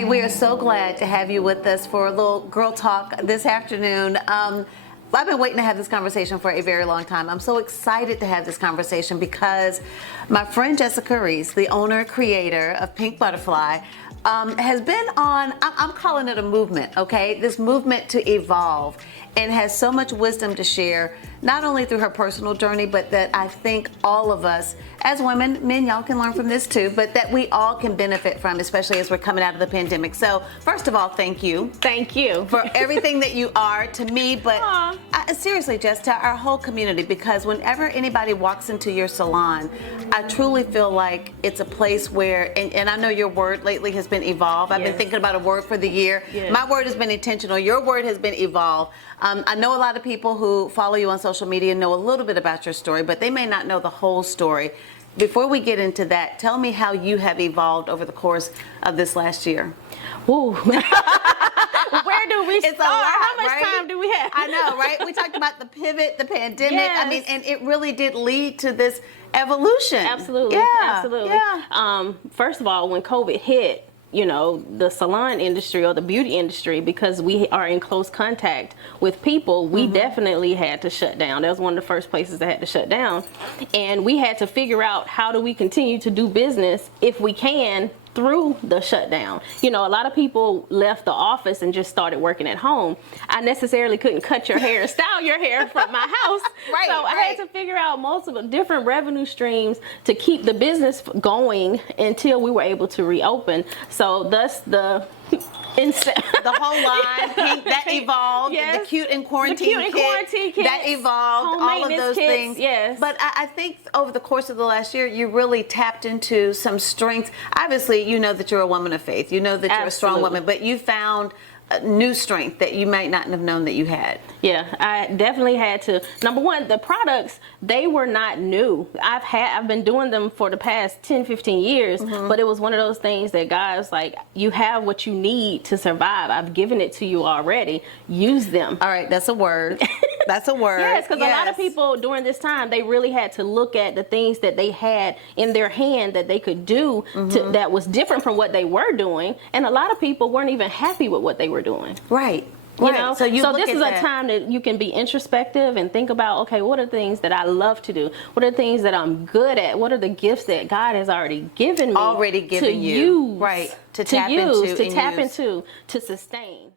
Patty, we are so glad to have you with us for a little girl talk this afternoon. I've been waiting to have this conversation for a very long time. I'm so excited to have this conversation because my friend Jessica Reese, the owner, creator of Pink Butterfly, has been on, I'm calling it a movement, okay? This movement to evolve, and has so much wisdom to share, not only through her personal journey, but that I think all of us as women, men, y'all can learn from this too, but that we all can benefit from, especially as we're coming out of the pandemic. So first of all, thank you. Thank you. For everything that you are to me, but seriously, Jess, to our whole community, because whenever anybody walks into your salon, I truly feel like it's a place where, and I know your word lately has been evolve. I've been thinking about a word for the year. Yes. My word has been intentional. Your word has been evolve. I know a lot of people who follow you on social media know a little bit about your story, but they may not know the whole story. Before we get into that, tell me how you have evolved over the course of this last year. Ooh. Where do we start? It's a lot, How much right? time do we have? I know, right? We talked about the pivot, the pandemic. Yes. I mean, and it really did lead to this evolution. Absolutely. Yeah. Absolutely. Yeah. First of all, when COVID hit, you know, the salon industry or the beauty industry, because we are in close contact with people, we definitely had to shut down. That was one of the first places that had to shut down. And we had to figure out, how do we continue to do business if we can through the shutdown. You know, a lot of people left the office and just started working at home. I necessarily couldn't cut your hair and style your hair from my house. Right, so I had to figure out multiple different revenue streams to keep the business going until we were able to reopen. So thus the the whole line, Pink, that evolved. Yes. The cute and quarantine, kit, that evolved. Home all of those kits, things. Yes. But I think over the course of the last year, you really tapped into some strengths. Obviously, you know that you're a woman of faith. You know that you're a strong woman, but you found a new strength that you might not have known that you had. Yeah, I definitely had to. Number one, the products, they were not new. I've been doing them for the past 10, 15 years, but it was one of those things that God was like, you have what you need to survive. I've given it to you already. Use them. All right, that's a word. That's a word. Yes, because a lot of people during this time, they really had to look at the things that they had in their hand that they could do that was different from what they were doing. And a lot of people weren't even happy with what they were doing. Right. You know? So this is a time that you can be introspective and think about, okay, what are the things that I love to do? What are the things that I'm good at? What are the gifts that God has already given me? Already given to you. Use, right. to tap into, to sustain.